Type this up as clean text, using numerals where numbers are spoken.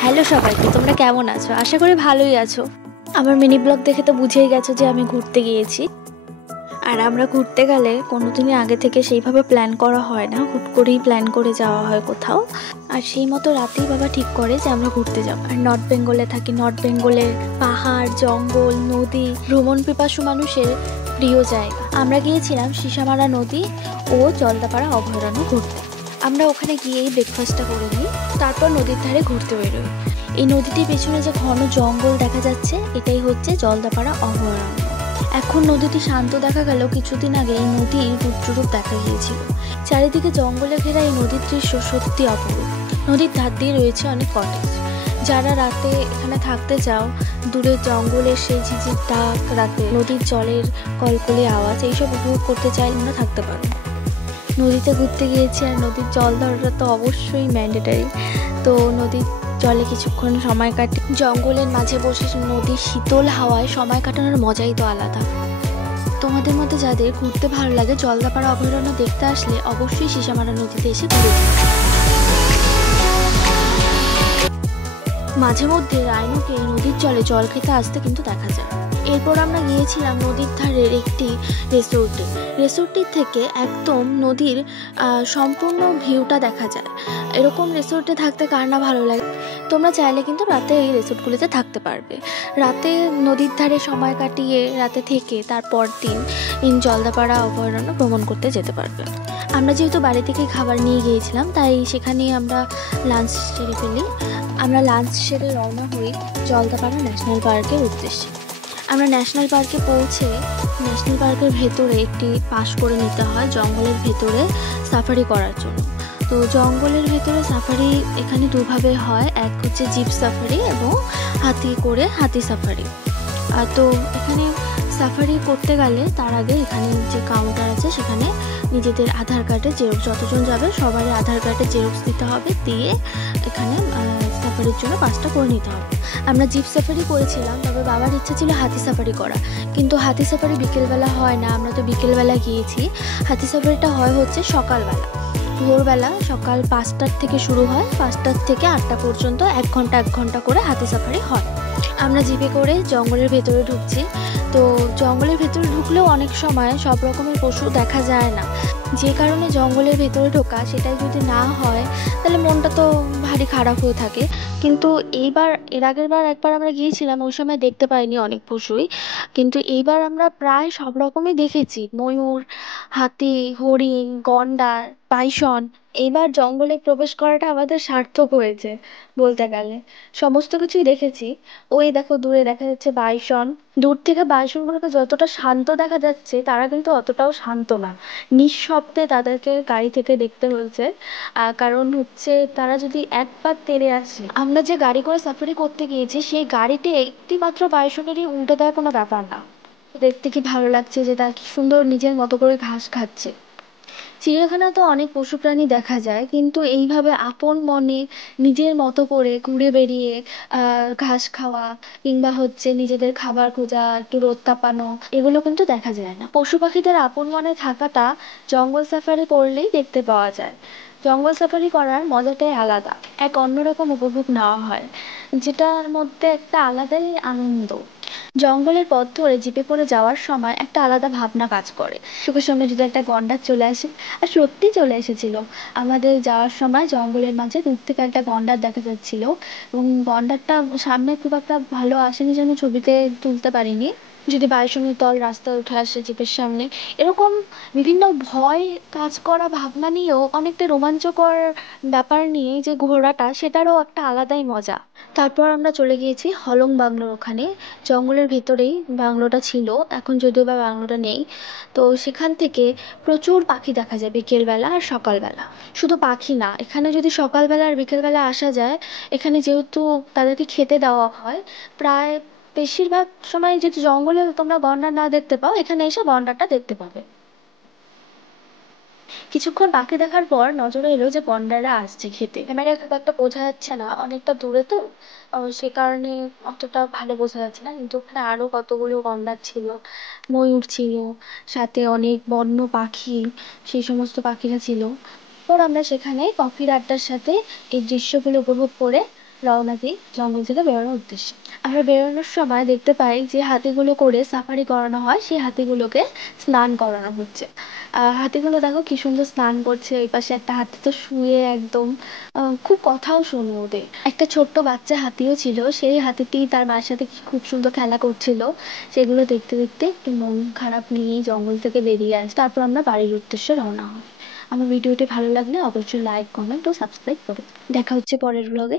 Hello সবাইকে, তোমরা কেমন আছো? আশা করি ভালোই আছো। আমার মিনি ব্লগ দেখে তো বুঝেই গেছো যে আমি ঘুরতে গিয়েছি। আর আমরা ঘুরতে গেলে কোনোদিনই আগে থেকে সেইভাবে প্ল্যান করা হয় না, হুট করেই প্ল্যান করে যাওয়া হয় কোথাও। আর সেই মতো রাতেই বাবা ঠিক করে যে আমরা ঘুরতে যাব। আর নর্থ বেঙ্গলে থাকি, নর্থ বেঙ্গলের পাহাড়, জঙ্গল, নদী ভ্রমণ পিপাসু মানুষের প্রিয় জায়গা। আমরা গিয়েছিলাম সিসামারা নদী ও জলদাপাড়া অভয়ারণ্য ঘুরতে। আমরা ওখানে গিয়েই ব্রেকফাস্টটা করে নিই, তারপর নদীর ধারে ঘুরতে বেরোই। এই নদীটির পেছনে যে ঘন জঙ্গল দেখা যাচ্ছে, এটাই হচ্ছে জলদাপাড়া অভয়ারণ্য। এখন নদীটি শান্ত দেখা গেল, কিছুদিন আগে এই নদীর রুদ্ররূপ দেখা গিয়েছিল। চারিদিকে জঙ্গলে ঘেরা এই নদীর দৃশ্য সত্যি অপরূপ। নদীর ধার দিয়ে রয়েছে অনেক কটেজ। যারা রাতে এখানে থাকতে চাও, দূরের জঙ্গলের সেই ঝিঝির ডাক, রাতে নদীর জলের কলকলে আওয়াজ এইসব উপভোগ করতে চাইলে তোমরা থাকতে পারো। নদীতে ঘুরতে গিয়েছি আর নদীর জল ধরাটা তো অবশ্যই ম্যান্ডেটারি। তো নদীর জলে কিছুক্ষণ সময় কাটি, জঙ্গলের মাঝে বসে নদীর শীতল হাওয়ায় সময় কাটানোর মজাই তো আলাদা। তোমাদের মধ্যে যাদের ঘুরতে ভালো লাগে, জলদাপাড়া অভয়ারণ্য দেখতে আসলে অবশ্যই সিসামারা নদীতে এসে ঘুরে যেতে। মাঝে মধ্যে রাইনোকে নদীর জলে জল খেতে আসতে কিন্তু দেখা যায়। এরপর আমরা গিয়েছিলাম নদীর ধারের একটি রিসোর্টটির থেকে একদম নদীর সম্পূর্ণ ভিউটা দেখা যায়। এরকম রিসোর্টে থাকতে কার না ভালো লাগে। তোমরা চাইলে কিন্তু রাতে এই রিসোর্টগুলিতে থাকতে পারবে। রাতে নদীর ধারে সময় কাটিয়ে রাতে থেকে তারপর দিন জলদাপাড়া অভয়ারণ্য ভ্রমণ করতে যেতে পারবে। আমরা যেহেতু বাড়ি থেকে খাবার নিয়ে গিয়েছিলাম, তাই সেখানেই আমরা লাঞ্চ সেরে ফেলি। আমরা লাঞ্চ সেরে রওনা হই জলদাপাড়া ন্যাশনাল পার্কের উদ্দেশ্যে। আমরা ন্যাশনাল পার্কে পৌঁছে ন্যাশনাল পার্কের ভেতরে একটি পাস করে নিতে হয় জঙ্গলের ভেতরে সাফারি করার জন্য। তো জঙ্গলের ভেতরে সাফারি এখানে দুভাবে হয়, এক হচ্ছে জিপ সাফারি এবং হাতি সাফারি। তো এখানে সাফারি করতে গেলে তার আগে এখানে যে কাউন্টার আছে, সেখানে নিজেদের আধার কার্ডের জেরক্স, যতজন যাবে সবারই আধার কার্ডের জেরক্স দিতে হবে, দিয়ে এখানে সাফারির জন্য পাসটা করে নিতে হবে। আমরা জিপ সাফারি করেছিলাম, তবে বাবার ইচ্ছা ছিল হাতি সাফারি করা, কিন্তু হাতি সাফারি বিকেলবেলা হয় না। আমরা তো বিকেলবেলা গিয়েছি। হাতি সাফারিটা হচ্ছে সকালবেলা, ভোরবেলা সকাল 5টার থেকে শুরু হয়, 5টার থেকে 8টা পর্যন্ত 1 ঘন্টা করে হাতি সাফারি হয়। আমরা জিপে করে জঙ্গলের ভেতরে ঢুকছি। তো জঙ্গলের ভেতরে ঢুকলেও অনেক সময় সব রকমের পশু দেখা যায় না, যে কারণে জঙ্গলের ভেতরে ঢোকা সেটাই যদি না হয় তাহলে মনটা তো ভারী খারাপ হয়ে থাকে। কিন্তু এর আগের বার একবার আমরা গিয়েছিলাম, ওই সময় দেখতে পাইনি অনেক পশুই, কিন্তু এইবার আমরা প্রায় সব রকমই দেখেছি। ময়ূর, হাতি, হরিণ, গন্ডার, বাইসন। এইবার জঙ্গলে প্রবেশ করাটা আমাদের সার্থক হয়েছে বলতে গেলে। সমস্ত কিছুই দেখেছি। ওই দেখো দূরে দেখা যাচ্ছে বাইসন। দূর থেকে বাইসনগুলোকে যতটা শান্ত দেখা যাচ্ছে, তারা কিন্তু অতটাও শান্ত না। নিঃশব্দে তাদেরকে গাড়ি থেকে দেখতে হয়েছে, কারণ হচ্ছে তারা যদি একবার তেড়ে আসে। আমরা যে গাড়ি করে সাফারি করতে গিয়েছি, সেই গাড়িতে একটি মাত্র বাইসনেরই উল্টে দেওয়ার কোনো ব্যাপার না। দেখতে কি ভালো লাগছে যে তার কি সুন্দর নিজের মতো করে ঘাস খাচ্ছে। চিড়িয়াখানা তো অনেক পশু প্রাণী দেখা যায়, কিন্তু এইভাবে আপন মনে নিজের মতো করে ঘুরে বেরিয়ে ঘাস খাওয়া কিংবা হচ্ছে নিজেদের খাবার খোঁজা, একটু রোদ তাপানো, এগুলো কিন্তু দেখা যায় না। পশু পাখিদের আপন মনে থাকাটা জঙ্গল সাফারি করলেই দেখতে পাওয়া যায়। জঙ্গল সাফারি করার মজাটাই আলাদা, এক অন্যরকম উপভোগ নেওয়া হয়, যেটার মধ্যে একটা আলাদাই আনন্দ। জঙ্গলের পথ ধরে জিপে করে যাওয়ার সময় একটা আলাদা ভাবনা কাজ করে। চোখের সামনে যদি একটা গন্ডার চলে আসে, আর সত্যি চলে এসেছিল। আমাদের যাওয়ার সময় জঙ্গলের মাঝে দূর থেকে একটা গন্ডার দেখা যাচ্ছিল, এবং গন্ডারটা সামনে খুব একটা ভালো আসেনি, যেন ছবিতে তুলতে পারিনি। যদি বাইসনের দল রাস্তায় উঠে আসে জিপের সামনে, এরকম বিভিন্ন ভয় কাজ করা ভাবনা নিয়েও অনেকটা রোমাঞ্চকর ব্যাপার নিয়ে যে ঘোরাটা, সেটারও একটা আলাদাই মজা। তারপর আমরা চলে গিয়েছি হলং বাংলোর ওখানে। জঙ্গলের ভেতরেই বাংলোটা ছিল, এখন যদিও বা বাংলোটা নেই। তো সেখান থেকে প্রচুর পাখি দেখা যায় বিকেলবেলা আর সকালবেলা। শুধু পাখি না, এখানে যদি সকালবেলা আর বিকেলবেলা আসা যায়, এখানে যেহেতু তাদেরকে খেতে দেওয়া হয়, প্রায় বেশিরভাগ সময় যদি জঙ্গলে তোমরা গন্ডার না দেখতে পাও, এখানে এসে গন্ডারটা দেখতে পাবে। কিছুক্ষণ পাখি দেখার পর নজরে এলো যে গন্ডাররা আসছে খেতে। ক্যামেরায় খুব একটা বোঝা যাচ্ছে না, অনেকটা দূরে তো, সে কারণে অতটা ভালো বোঝা যাচ্ছে না, কিন্তু ওখানে আরো কতগুলো গন্ডার ছিল, ময়ূর ছিল, সাথে অনেক বন্য পাখি, সেই সমস্ত পাখিরা ছিল। পর আমরা সেখানে কফির আড্ডার সাথে এই দৃশ্যগুলো উপভোগ করে রওনা দিই জঙ্গল থেকে বেরোনোর উদ্দেশ্যে। আমরা বেরোনোর সময় দেখতে পাই যে হাতিগুলো করে সাফারি করানো হয়, সেই হাতিগুলোকে স্নান করানো হচ্ছে। হাতিগুলো দেখো কি সুন্দর স্নান করছে, ওই পাশে একটা হাতি তো শুয়ে একদম খুব কথাও শোনো ওদের। একটা ছোট্ট বাচ্চা হাতিও ছিল, সেই হাতিটি তার মায়ের সাথে কি খুব সুন্দর খেলা করছিল। সেগুলো দেখতে দেখতে একটু মন খারাপ নিয়েই জঙ্গল থেকে বেরিয়ে আসে। তারপর আমরা বাড়ির উদ্দেশ্যে রওনা হই। আমার ভিডিওটি ভালো লাগলে অবশ্যই লাইক, কমেন্ট ও সাবস্ক্রাইব করো। দেখা হচ্ছে পরের ব্লগে।